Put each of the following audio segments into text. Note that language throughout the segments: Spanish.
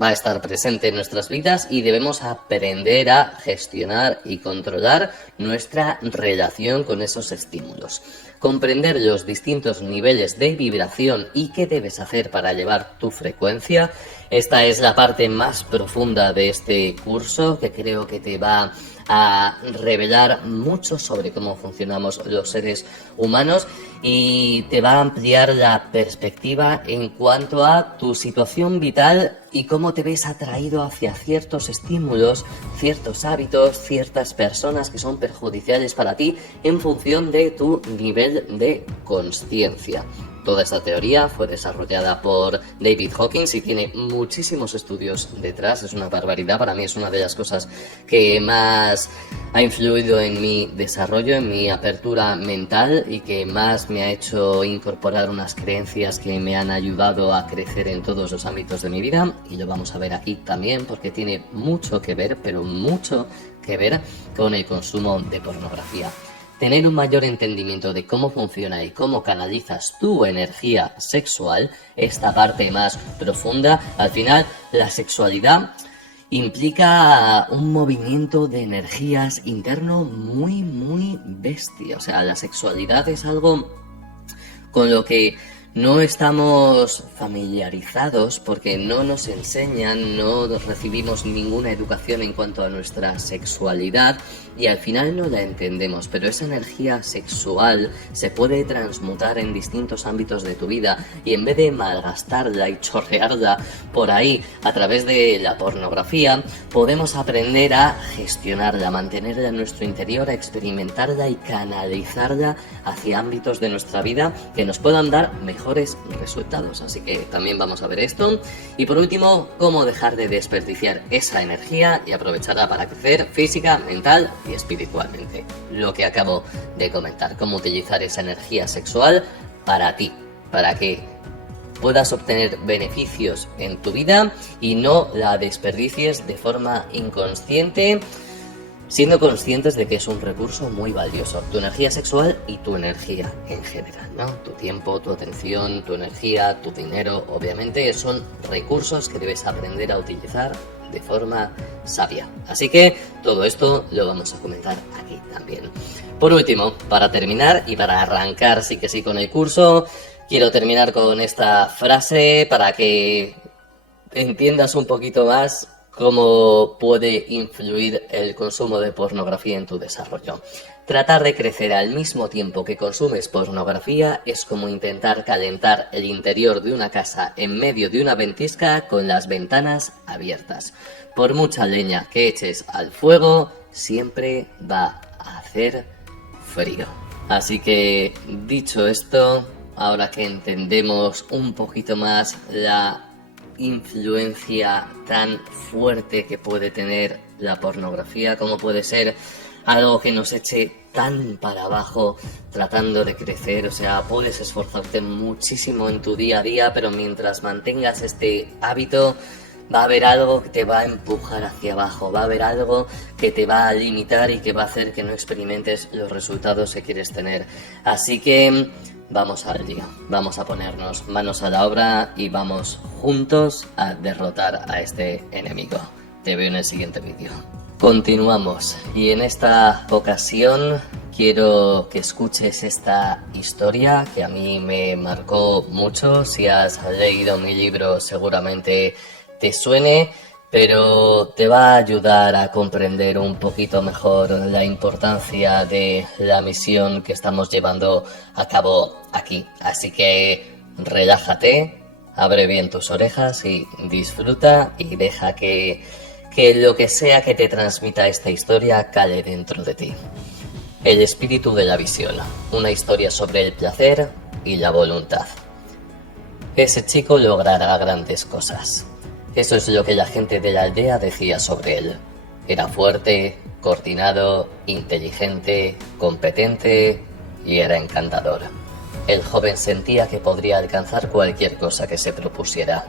va a estar presente en nuestras vidas y debemos aprender a gestionar y controlar nuestra relación con esos estímulos. Comprender los distintos niveles de vibración y qué debes hacer para elevar tu frecuencia. Esta es la parte más profunda de este curso, que creo que te va a revelar mucho sobre cómo funcionamos los seres humanos y te va a ampliar la perspectiva en cuanto a tu situación vital y cómo te ves atraído hacia ciertos estímulos, ciertos hábitos, ciertas personas que son perjudiciales para ti en función de tu nivel de consciencia. Toda esta teoría fue desarrollada por David Hawkins y tiene muchísimos estudios detrás. Es una barbaridad. Para mí es una de las cosas que más ha influido en mi desarrollo, en mi apertura mental y que más me ha hecho incorporar unas creencias que me han ayudado a crecer en todos los ámbitos de mi vida. Y lo vamos a ver aquí también porque tiene mucho que ver, pero mucho que ver con el consumo de pornografía. Tener un mayor entendimiento de cómo funciona y cómo canalizas tu energía sexual, esta parte más profunda. Al final, la sexualidad implica un movimiento de energías interno muy bestia. O sea, la sexualidad es algo con lo que no estamos familiarizados porque no nos enseñan, no recibimos ninguna educación en cuanto a nuestra sexualidad y al final no la entendemos, pero esa energía sexual se puede transmutar en distintos ámbitos de tu vida y en vez de malgastarla y chorrearla por ahí a través de la pornografía, podemos aprender a gestionarla, mantenerla en nuestro interior, a experimentarla y canalizarla hacia ámbitos de nuestra vida que nos puedan dar mejores resultados. Así que también vamos a ver esto. Y por último, cómo dejar de desperdiciar esa energía y aprovecharla para crecer física, mental y espiritualmente. Lo que acabo de comentar, cómo utilizar esa energía sexual para ti, para que puedas obtener beneficios en tu vida y no la desperdicies de forma inconsciente, siendo conscientes de que es un recurso muy valioso, tu energía sexual y tu energía en general, ¿no? Tu tiempo, tu atención, tu energía, tu dinero, obviamente son recursos que debes aprender a utilizar de forma sabia. Así que todo esto lo vamos a comentar aquí también. Por último, para terminar y para arrancar sí que sí con el curso, quiero terminar con esta frase para que entiendas un poquito más cómo puede influir el consumo de pornografía en tu desarrollo. Tratar de crecer al mismo tiempo que consumes pornografía es como intentar calentar el interior de una casa en medio de una ventisca con las ventanas abiertas. Por mucha leña que eches al fuego, siempre va a hacer frío. Así que, dicho esto, ahora que entendemos un poquito más la influencia tan fuerte que puede tener la pornografía, como puede ser algo que nos eche tan para abajo tratando de crecer, o sea, puedes esforzarte muchísimo en tu día a día, pero mientras mantengas este hábito va a haber algo que te va a empujar hacia abajo, va a haber algo que te va a limitar y que va a hacer que no experimentes los resultados que quieres tener. Así que vamos al lío, vamos a ponernos manos a la obra y vamos juntos a derrotar a este enemigo. Te veo en el siguiente vídeo. Continuamos y en esta ocasión quiero que escuches esta historia que a mí me marcó mucho. Si has leído mi libro seguramente te suene, pero te va a ayudar a comprender un poquito mejor la importancia de la misión que estamos llevando a cabo aquí. Así que relájate, abre bien tus orejas y disfruta y deja que lo que sea que te transmita esta historia cale dentro de ti. El espíritu de la visión, una historia sobre el placer y la voluntad. Ese chico logrará grandes cosas. Eso es lo que la gente de la aldea decía sobre él. Era fuerte, coordinado, inteligente, competente y era encantador. El joven sentía que podría alcanzar cualquier cosa que se propusiera.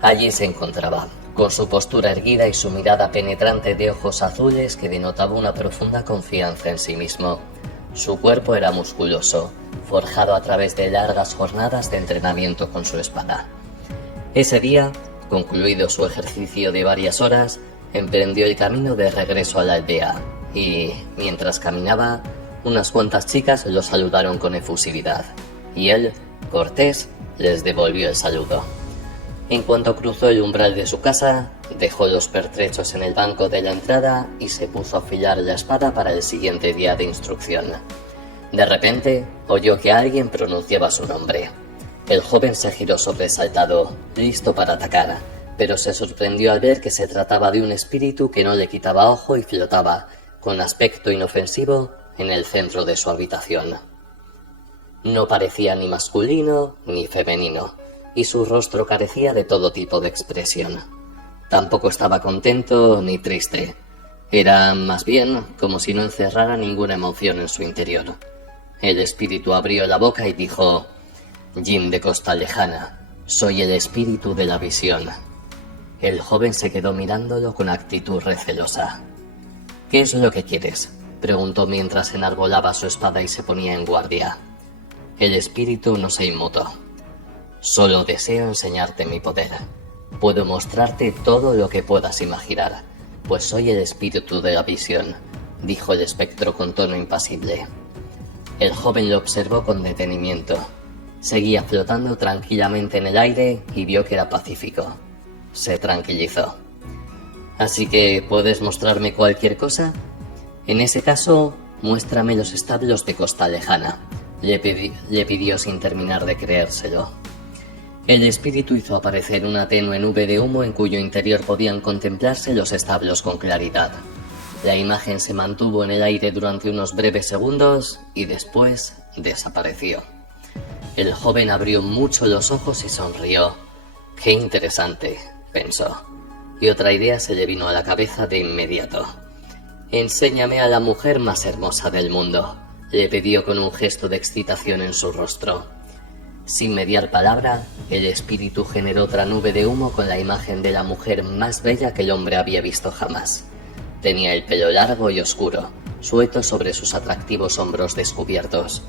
Allí se encontraba, con su postura erguida y su mirada penetrante de ojos azules que denotaba una profunda confianza en sí mismo. Su cuerpo era musculoso, forjado a través de largas jornadas de entrenamiento con su espada. Ese día Concluido su ejercicio de varias horas, emprendió el camino de regreso a la aldea y, mientras caminaba, unas cuantas chicas lo saludaron con efusividad y él, cortés, les devolvió el saludo. En cuanto cruzó el umbral de su casa, dejó los pertrechos en el banco de la entrada y se puso a afilar la espada para el siguiente día de instrucción. De repente, oyó que alguien pronunciaba su nombre. El joven se giró sobresaltado, listo para atacar, pero se sorprendió al ver que se trataba de un espíritu que no le quitaba ojo y flotaba, con aspecto inofensivo, en el centro de su habitación. No parecía ni masculino ni femenino, y su rostro carecía de todo tipo de expresión. Tampoco estaba contento ni triste. Era, más bien, como si no encerrara ninguna emoción en su interior. El espíritu abrió la boca y dijo: «Jin de Costa Lejana, soy el espíritu de la visión». El joven se quedó mirándolo con actitud recelosa. «¿Qué es lo que quieres?», preguntó mientras enarbolaba su espada y se ponía en guardia. El espíritu no se inmutó. «Solo deseo enseñarte mi poder. Puedo mostrarte todo lo que puedas imaginar, pues soy el espíritu de la visión», dijo el espectro con tono impasible. El joven lo observó con detenimiento. Seguía flotando tranquilamente en el aire y vio que era pacífico. Se tranquilizó. «¿Así que puedes mostrarme cualquier cosa? En ese caso, muéstrame los establos de Costa Lejana», le pidió sin terminar de creérselo. El espíritu hizo aparecer una tenue nube de humo en cuyo interior podían contemplarse los establos con claridad. La imagen se mantuvo en el aire durante unos breves segundos y después desapareció. El joven abrió mucho los ojos y sonrió. «Qué interesante», pensó, y otra idea se le vino a la cabeza de inmediato. «Enséñame a la mujer más hermosa del mundo», le pidió con un gesto de excitación en su rostro. Sin mediar palabra, el espíritu generó otra nube de humo con la imagen de la mujer más bella que el hombre había visto jamás. Tenía el pelo largo y oscuro, suelto sobre sus atractivos hombros descubiertos.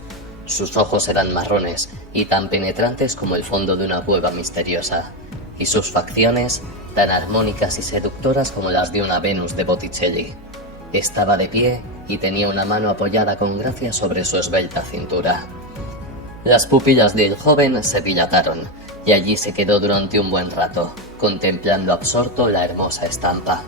Sus ojos eran marrones y tan penetrantes como el fondo de una cueva misteriosa, y sus facciones tan armónicas y seductoras como las de una Venus de Botticelli. Estaba de pie y tenía una mano apoyada con gracia sobre su esbelta cintura. Las pupilas del joven se dilataron y allí se quedó durante un buen rato, contemplando absorto la hermosa estampa.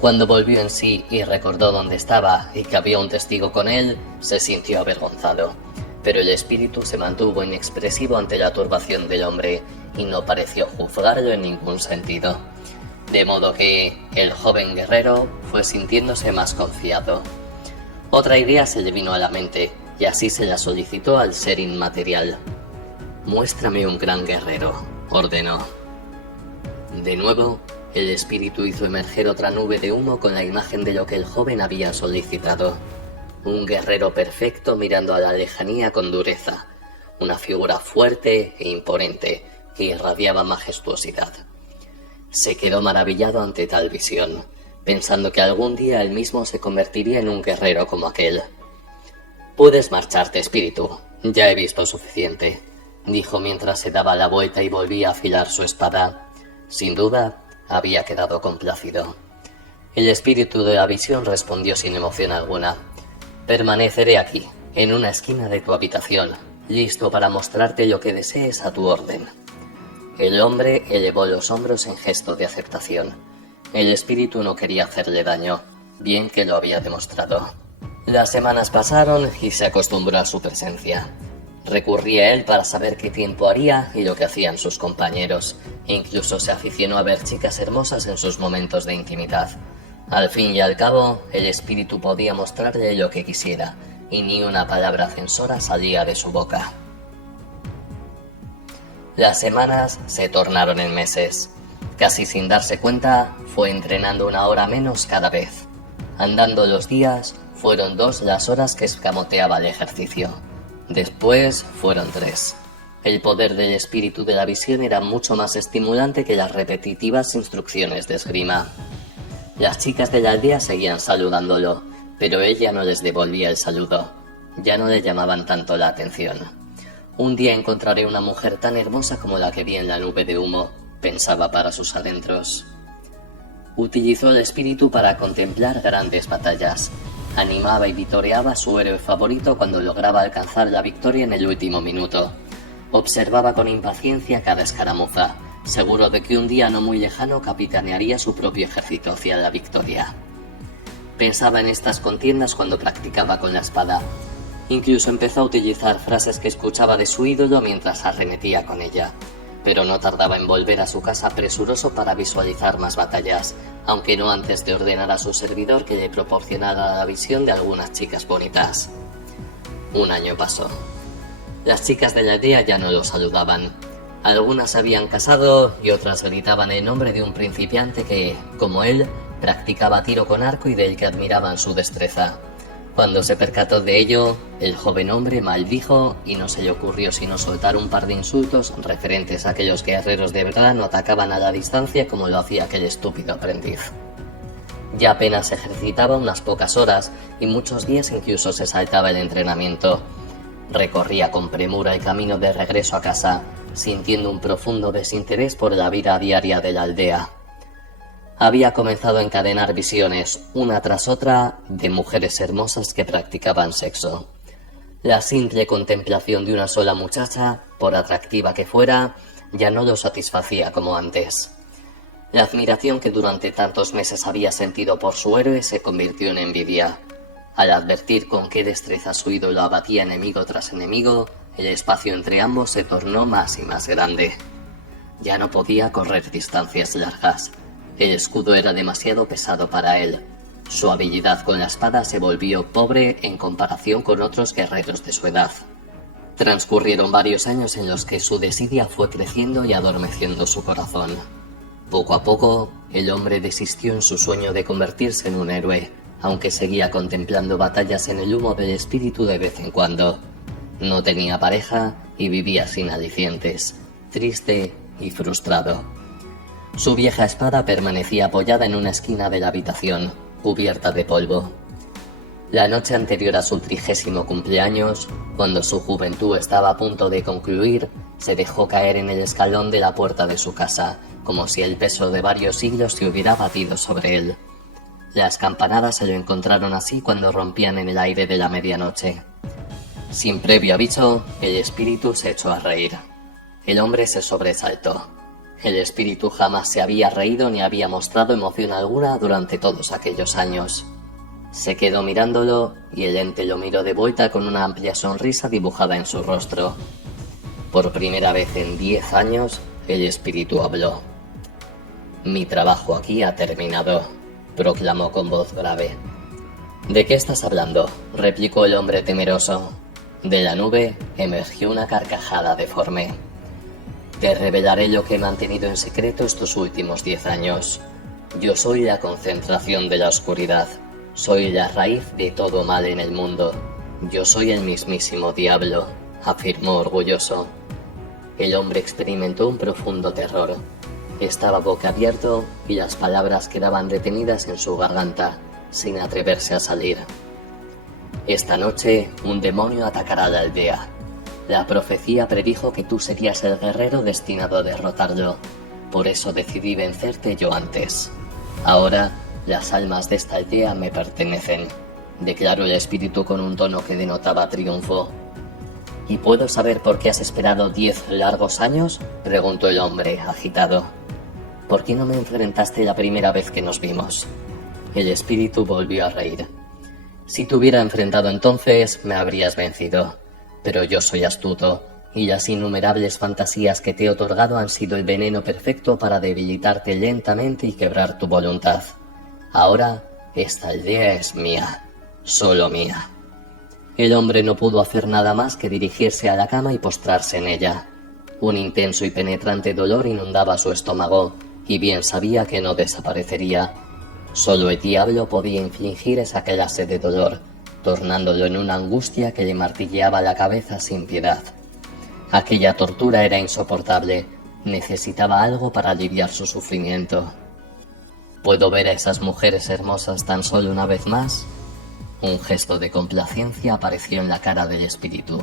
Cuando volvió en sí y recordó dónde estaba y que había un testigo con él, se sintió avergonzado. Pero el espíritu se mantuvo inexpresivo ante la turbación del hombre y no pareció juzgarlo en ningún sentido. De modo que el joven guerrero fue sintiéndose más confiado. Otra idea se le vino a la mente y así se la solicitó al ser inmaterial. «Muéstrame un gran guerrero», ordenó. De nuevo, el espíritu hizo emerger otra nube de humo con la imagen de lo que el joven había solicitado. Un guerrero perfecto mirando a la lejanía con dureza, una figura fuerte e imponente que irradiaba majestuosidad. Se quedó maravillado ante tal visión, pensando que algún día él mismo se convertiría en un guerrero como aquel. «Puedes marcharte, espíritu, ya he visto suficiente», dijo mientras se daba la vuelta y volvía a afilar su espada. Sin duda, había quedado complacido. El espíritu de la visión respondió sin emoción alguna. «Permaneceré aquí, en una esquina de tu habitación, listo para mostrarte lo que desees a tu orden». El hombre elevó los hombros en gesto de aceptación. El espíritu no quería hacerle daño, bien que lo había demostrado. Las semanas pasaron y se acostumbró a su presencia. Recurría a él para saber qué tiempo haría y lo que hacían sus compañeros. Incluso se aficionó a ver chicas hermosas en sus momentos de intimidad. Al fin y al cabo, el espíritu podía mostrarle lo que quisiera, y ni una palabra censora salía de su boca. Las semanas se tornaron en meses. Casi sin darse cuenta, fue entrenando una hora menos cada vez. Andando los días, fueron 2 las horas que escamoteaba el ejercicio. Después fueron 3. El poder del espíritu de la visión era mucho más estimulante que las repetitivas instrucciones de esgrima. Las chicas de la aldea seguían saludándolo, pero él ya no les devolvía el saludo. Ya no le llamaban tanto la atención. «Un día encontraré una mujer tan hermosa como la que vi en la nube de humo», pensaba para sus adentros. Utilizó el espíritu para contemplar grandes batallas. Animaba y vitoreaba a su héroe favorito cuando lograba alcanzar la victoria en el último minuto. Observaba con impaciencia cada escaramuza, seguro de que un día no muy lejano capitanearía su propio ejército hacia la victoria. Pensaba en estas contiendas cuando practicaba con la espada. Incluso empezó a utilizar frases que escuchaba de su ídolo mientras arremetía con ella. Pero no tardaba en volver a su casa presuroso para visualizar más batallas, aunque no antes de ordenar a su servidor que le proporcionara la visión de algunas chicas bonitas. Un año pasó. Las chicas de la aldea ya no lo saludaban. Algunas se habían casado y otras gritaban el nombre de un principiante que, como él, practicaba tiro con arco y del que admiraban su destreza. Cuando se percató de ello, el joven hombre maldijo y no se le ocurrió sino soltar un par de insultos referentes a aquellos guerreros de verdad no atacaban a la distancia como lo hacía aquel estúpido aprendiz. Ya apenas se ejercitaba unas pocas horas y muchos días incluso se saltaba el entrenamiento. Recorría con premura el camino de regreso a casa, sintiendo un profundo desinterés por la vida diaria de la aldea. Había comenzado a encadenar visiones, una tras otra, de mujeres hermosas que practicaban sexo. La simple contemplación de una sola muchacha, por atractiva que fuera, ya no lo satisfacía como antes. La admiración que durante tantos meses había sentido por su héroe se convirtió en envidia. Al advertir con qué destreza su ídolo abatía enemigo tras enemigo, el espacio entre ambos se tornó más y más grande. Ya no podía correr distancias largas. El escudo era demasiado pesado para él. Su habilidad con la espada se volvió pobre en comparación con otros guerreros de su edad. Transcurrieron varios años en los que su desidia fue creciendo y adormeciendo su corazón. Poco a poco, el hombre desistió en su sueño de convertirse en un héroe, aunque seguía contemplando batallas en el humo del espíritu de vez en cuando. No tenía pareja y vivía sin alicientes, triste y frustrado. Su vieja espada permanecía apoyada en una esquina de la habitación, cubierta de polvo. La noche anterior a su 30º cumpleaños, cuando su juventud estaba a punto de concluir, se dejó caer en el escalón de la puerta de su casa, como si el peso de varios siglos se hubiera batido sobre él. Las campanadas se lo encontraron así cuando rompían en el aire de la medianoche. Sin previo aviso, el espíritu se echó a reír. El hombre se sobresaltó. El espíritu jamás se había reído ni había mostrado emoción alguna durante todos aquellos años. Se quedó mirándolo y el ente lo miró de vuelta con una amplia sonrisa dibujada en su rostro. Por primera vez en 10 años, el espíritu habló. «Mi trabajo aquí ha terminado», proclamó con voz grave. «¿De qué estás hablando?», replicó el hombre temeroso. De la nube emergió una carcajada deforme. «Te revelaré lo que he mantenido en secreto estos últimos 10 años. Yo soy la concentración de la oscuridad. Soy la raíz de todo mal en el mundo. Yo soy el mismísimo diablo», afirmó orgulloso. El hombre experimentó un profundo terror. Estaba boquiabierto y las palabras quedaban retenidas en su garganta, sin atreverse a salir. «Esta noche un demonio atacará la aldea. La profecía predijo que tú serías el guerrero destinado a derrotarlo. Por eso decidí vencerte yo antes. Ahora, las almas de esta aldea me pertenecen», declaró el espíritu con un tono que denotaba triunfo. «¿Y puedo saber por qué has esperado 10 largos años?», preguntó el hombre, agitado. «¿Por qué no me enfrentaste la primera vez que nos vimos?». El espíritu volvió a reír. «Si te hubiera enfrentado entonces, me habrías vencido. Pero yo soy astuto, y las innumerables fantasías que te he otorgado han sido el veneno perfecto para debilitarte lentamente y quebrar tu voluntad. Ahora, esta aldea es mía, solo mía». El hombre no pudo hacer nada más que dirigirse a la cama y postrarse en ella. Un intenso y penetrante dolor inundaba su estómago, y bien sabía que no desaparecería. Solo el diablo podía infligir esa clase de dolor, tornándolo en una angustia que le martilleaba la cabeza sin piedad. Aquella tortura era insoportable. Necesitaba algo para aliviar su sufrimiento. «¿Puedo ver a esas mujeres hermosas tan solo una vez más?». Un gesto de complacencia apareció en la cara del espíritu.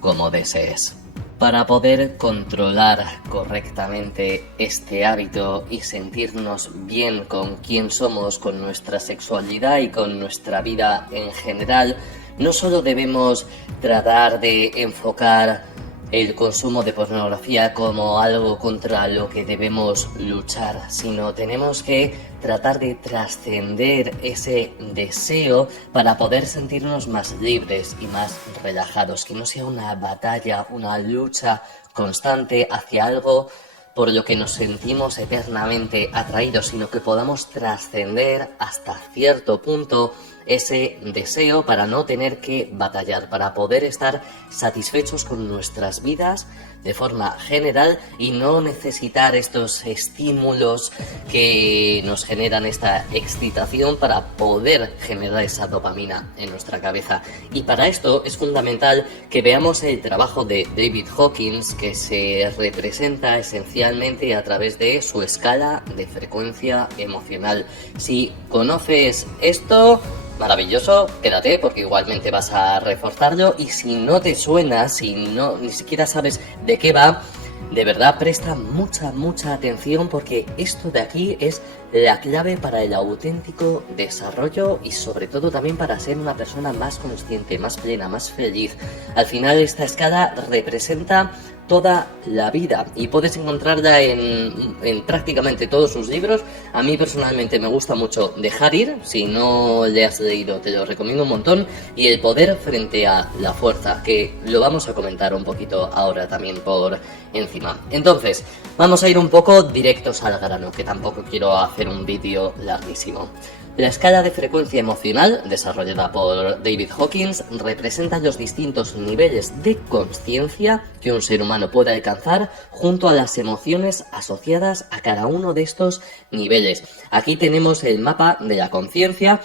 «Como desees». Para poder controlar correctamente este hábito y sentirnos bien con quién somos, con nuestra sexualidad y con nuestra vida en general, no solo debemos tratar de enfocar el consumo de pornografía como algo contra lo que debemos luchar, sino tenemos que tratar de trascender ese deseo para poder sentirnos más libres y más relajados, que no sea una batalla, una lucha constante hacia algo por lo que nos sentimos eternamente atraídos, sino que podamos trascender hasta cierto punto ese deseo para no tener que batallar, para poder estar satisfechos con nuestras vidas de forma general y no necesitar estos estímulos que nos generan esta excitación para poder generar esa dopamina en nuestra cabeza. Y para esto es fundamental que veamos el trabajo de David Hawkins, que se representa esencialmente a través de su escala de frecuencia emocional. Si conoces esto, maravilloso, quédate porque igualmente vas a reforzarlo, y si no te suena, si no ni siquiera sabes de qué va, de verdad presta mucha atención, porque esto de aquí es la clave para el auténtico desarrollo y sobre todo también para ser una persona más consciente, más plena, más feliz. Al final esta escala representa toda la vida y puedes encontrarla en prácticamente todos sus libros. A mí personalmente me gusta mucho Dejar ir, si no le has leído te lo recomiendo un montón, y El poder frente a la fuerza, que lo vamos a comentar un poquito ahora también por encima. Entonces, vamos a ir un poco directos al grano, que tampoco quiero hacer un vídeo larguísimo. La escala de frecuencia emocional, desarrollada por David Hawkins, representa los distintos niveles de conciencia que un ser humano puede alcanzar junto a las emociones asociadas a cada uno de estos niveles. Aquí tenemos el mapa de la conciencia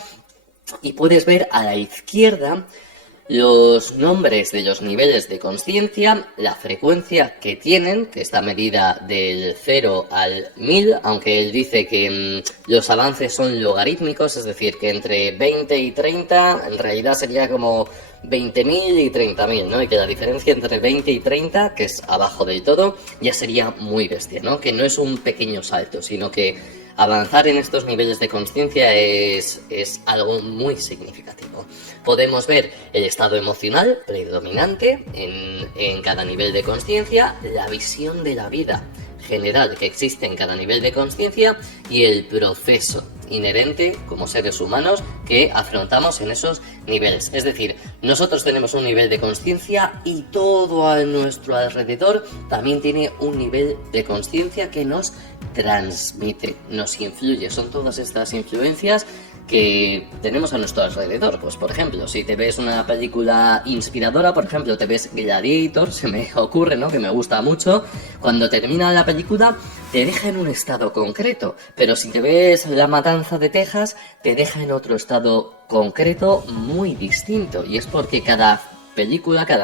y puedes ver a la izquierda los nombres de los niveles de conciencia, la frecuencia que tienen, que está medida del 0 al 1000, aunque él dice que los avances son logarítmicos, es decir, que entre 20 y 30 en realidad sería como 20.000 y 30.000, ¿no? Y que la diferencia entre 20 y 30, que es abajo del todo, ya sería muy bestia, ¿no? Que no es un pequeño salto, sino que avanzar en estos niveles de conciencia es algo muy significativo. Podemos ver el estado emocional predominante en cada nivel de conciencia, la visión de la vida general que existe en cada nivel de conciencia y el proceso inherente como seres humanos que afrontamos en esos niveles. Es decir, nosotros tenemos un nivel de conciencia y todo a nuestro alrededor también tiene un nivel de conciencia que nos transmite, nos influye. Son todas estas influencias que tenemos a nuestro alrededor. Pues por ejemplo, si te ves una película inspiradora, por ejemplo, te ves Gladiator, se me ocurre, ¿no? Que me gusta mucho. Cuando termina la película te deja en un estado concreto, pero si te ves La Matanza de Texas te deja en otro estado concreto muy distinto, y es porque cada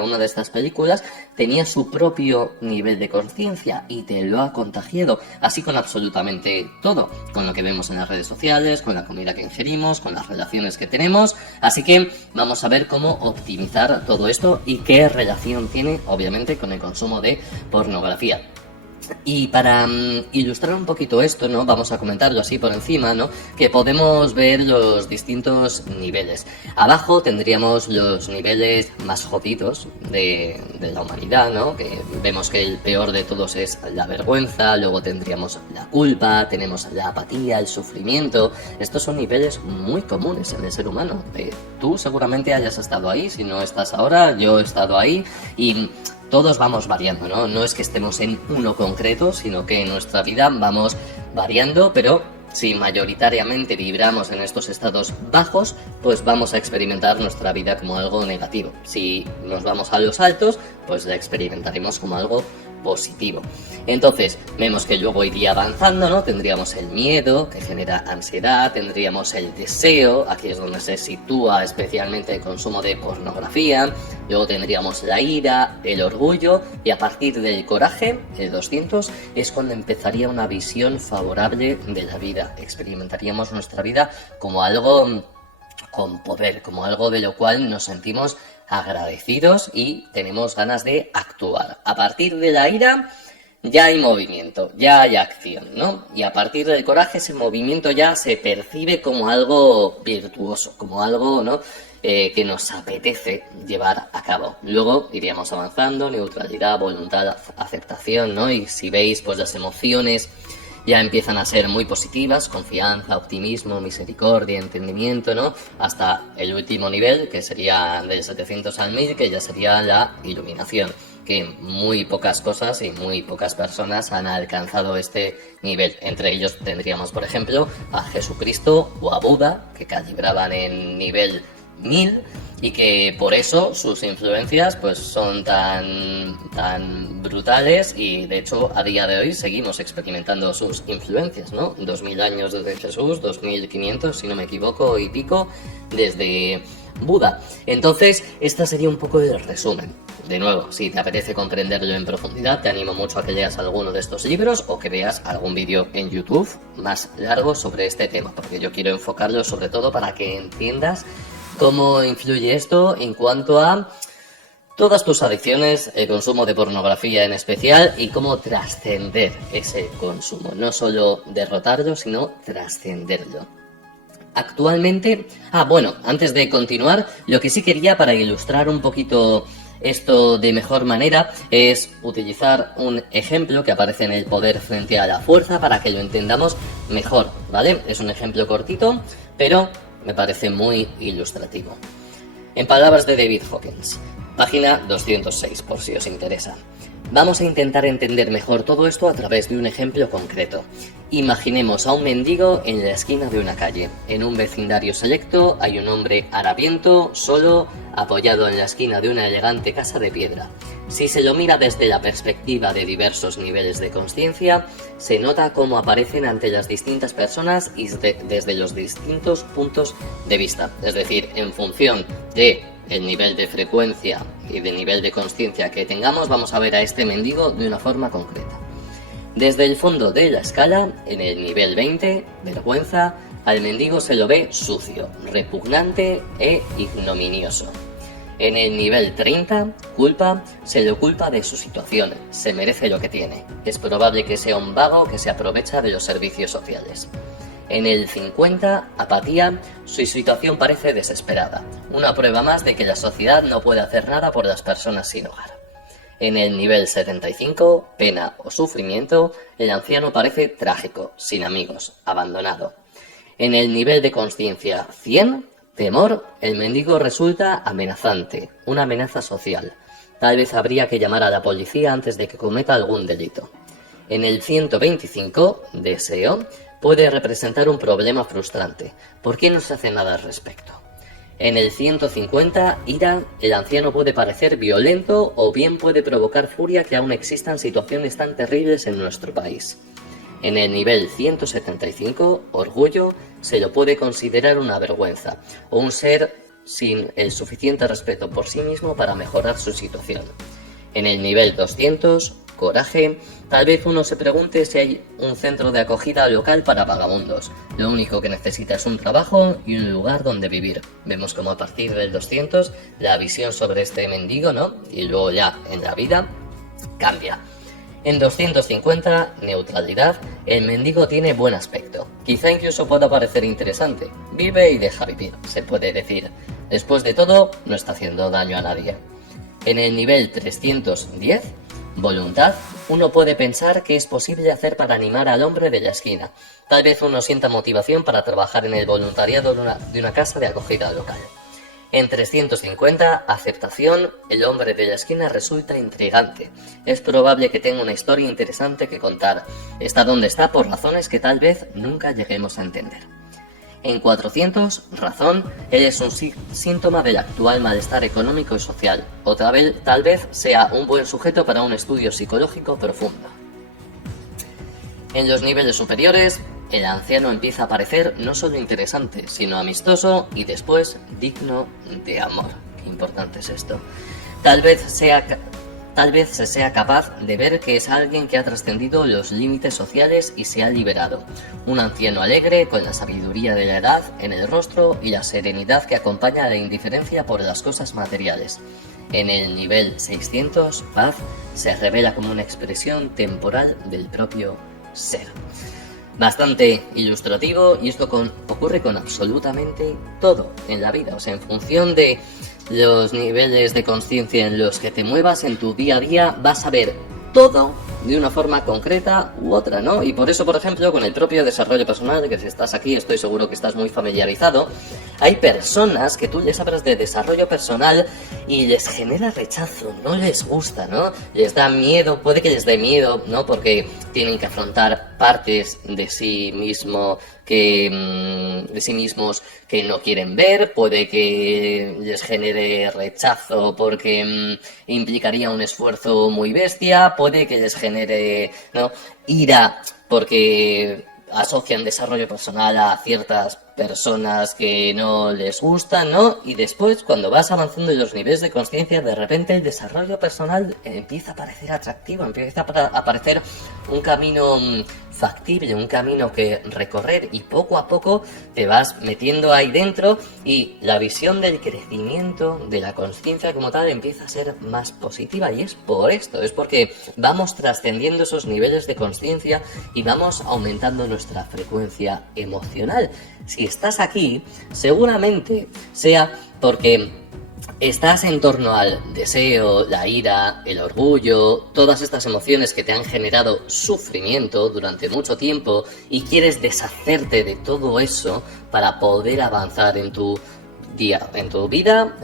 una de estas películas tenía su propio nivel de conciencia y te lo ha contagiado, así con absolutamente todo, con lo que vemos en las redes sociales, con la comida que ingerimos, con las relaciones que tenemos. Así que vamos a ver cómo optimizar todo esto y qué relación tiene, obviamente, con el consumo de pornografía. Y para ilustrar un poquito esto, ¿no? Vamos a comentarlo así por encima, ¿no? Que podemos ver los distintos niveles. Abajo tendríamos los niveles más jodidos de la humanidad, ¿no? Que vemos que el peor de todos es la vergüenza, luego tendríamos la culpa, tenemos la apatía, el sufrimiento. Estos son niveles muy comunes en el ser humano. Tú seguramente hayas estado ahí, si no estás ahora, yo he estado ahí, y todos vamos variando, ¿no? No es que estemos en uno concreto, sino que en nuestra vida vamos variando, pero si mayoritariamente vibramos en estos estados bajos, pues vamos a experimentar nuestra vida como algo negativo. Si nos vamos a los altos, pues la experimentaremos como algo positivo. Entonces, vemos que luego iría avanzando, ¿no? Tendríamos el miedo, que genera ansiedad, tendríamos el deseo, aquí es donde se sitúa especialmente el consumo de pornografía, luego tendríamos la ira, el orgullo, y a partir del coraje, el 200, es cuando empezaría una visión favorable de la vida. Experimentaríamos nuestra vida como algo con poder, como algo de lo cual nos sentimos agradecidos y tenemos ganas de actuar. A partir de la ira ya hay movimiento, ya hay acción, ¿no? Y a partir del coraje ese movimiento ya se percibe como algo virtuoso, como algo, ¿no? Que nos apetece llevar a cabo. Luego iríamos avanzando, neutralidad, voluntad, aceptación, ¿no? Y si veis, pues las emociones ya empiezan a ser muy positivas, confianza, optimismo, misericordia, entendimiento, ¿no? Hasta el último nivel, que sería del 700 al 1000, que ya sería la iluminación, que muy pocas cosas y muy pocas personas han alcanzado este nivel. Entre ellos tendríamos, por ejemplo, a Jesucristo o a Buda, que calibraban en nivel 1000 y que por eso sus influencias pues son tan brutales, y de hecho a día de hoy seguimos experimentando sus influencias, ¿no? 2000 años desde Jesús, 2500 si no me equivoco y pico desde Buda. Entonces este sería un poco el resumen. De nuevo, si te apetece comprenderlo en profundidad, te animo mucho a que leas alguno de estos libros o que veas algún vídeo en YouTube más largo sobre este tema, porque yo quiero enfocarlo sobre todo para que entiendas cómo influye esto en cuanto a todas tus adicciones, el consumo de pornografía en especial, y cómo trascender ese consumo. No solo derrotarlo, sino trascenderlo. Actualmente... bueno, antes de continuar, lo que sí quería para ilustrar un poquito esto de mejor manera es utilizar un ejemplo que aparece en El poder frente a la fuerza para que lo entendamos mejor, ¿vale? Es un ejemplo cortito, pero me parece muy ilustrativo. En palabras de David Hawkins, página 206, por si os interesa. Vamos a intentar entender mejor todo esto a través de un ejemplo concreto. Imaginemos a un mendigo en la esquina de una calle. En un vecindario selecto hay un hombre harapiento, solo, apoyado en la esquina de una elegante casa de piedra. Si se lo mira desde la perspectiva de diversos niveles de conciencia, se nota cómo aparecen ante las distintas personas y desde los distintos puntos de vista. Es decir, en función de el nivel de frecuencia y de nivel de conciencia que tengamos, vamos a ver a este mendigo de una forma concreta. Desde el fondo de la escala, en el nivel 20, vergüenza, al mendigo se lo ve sucio, repugnante e ignominioso. En el nivel 30, culpa, se le culpa de su situación, se merece lo que tiene. Es probable que sea un vago que se aprovecha de los servicios sociales. En el 50, apatía, su situación parece desesperada, una prueba más de que la sociedad no puede hacer nada por las personas sin hogar. En el nivel 75, pena o sufrimiento, el anciano parece trágico, sin amigos, abandonado. En el nivel de conciencia 100, temor, el mendigo resulta amenazante, una amenaza social. Tal vez habría que llamar a la policía antes de que cometa algún delito. En el 125, deseo, puede representar un problema frustrante. ¿Por qué no se hace nada al respecto? En el 150, ira, el anciano puede parecer violento o bien puede provocar furia que aún existan situaciones tan terribles en nuestro país. En el nivel 175, orgullo, se lo puede considerar una vergüenza o un ser sin el suficiente respeto por sí mismo para mejorar su situación. En el nivel 200, coraje, tal vez uno se pregunte si hay un centro de acogida local para vagabundos. Lo único que necesita es un trabajo y un lugar donde vivir. Vemos como a partir del 200 la visión sobre este mendigo, ¿no? Y luego ya en la vida cambia. En 250, neutralidad, el mendigo tiene buen aspecto. Quizá incluso pueda parecer interesante. Vive y deja vivir, se puede decir. Después de todo, no está haciendo daño a nadie. En el nivel 310, voluntad, uno puede pensar qué es posible hacer para animar al hombre de la esquina. Tal vez uno sienta motivación para trabajar en el voluntariado de una casa de acogida local. En 350, aceptación, el hombre de la esquina resulta intrigante. Es probable que tenga una historia interesante que contar. Está donde está por razones que tal vez nunca lleguemos a entender. En 400, razón, él es un síntoma del actual malestar económico y social. O tal vez sea un buen sujeto para un estudio psicológico profundo. En los niveles superiores, el anciano empieza a parecer no solo interesante, sino amistoso y después digno de amor. Qué importante es esto. Tal vez sea tal vez se sea capaz de ver que es alguien que ha trascendido los límites sociales y se ha liberado. Un anciano alegre, con la sabiduría de la edad en el rostro y la serenidad que acompaña a la indiferencia por las cosas materiales. En el nivel 600, paz se revela como una expresión temporal del propio ser. Bastante ilustrativo, y esto ocurre con absolutamente todo en la vida. O sea, en función de los niveles de conciencia en los que te muevas en tu día a día, vas a ver todo de una forma concreta u otra, ¿no? Y por eso, por ejemplo, con el propio desarrollo personal, que si estás aquí estoy seguro que estás muy familiarizado, hay personas que tú les hablas de desarrollo personal y les genera rechazo, no les gusta, ¿no? Les da miedo, puede que les dé miedo, ¿no? Porque tienen que afrontar partes de sí mismos que no quieren ver, puede que les genere rechazo porque implicaría un esfuerzo muy bestia, puede que les genere, ¿no?, ira porque asocian desarrollo personal a ciertas personas que no les gustan, ¿no? Y después, cuando vas avanzando en los niveles de conciencia, de repente el desarrollo personal empieza a parecer atractivo, empieza a parecer un camino factible, un camino que recorrer, y poco a poco te vas metiendo ahí dentro y la visión del crecimiento de la conciencia como tal empieza a ser más positiva. Y es por esto, es porque vamos trascendiendo esos niveles de conciencia y vamos aumentando nuestra frecuencia emocional. Si estás aquí, seguramente sea porque estás en torno al deseo, la ira, el orgullo, todas estas emociones que te han generado sufrimiento durante mucho tiempo, y quieres deshacerte de todo eso para poder avanzar en tu vida,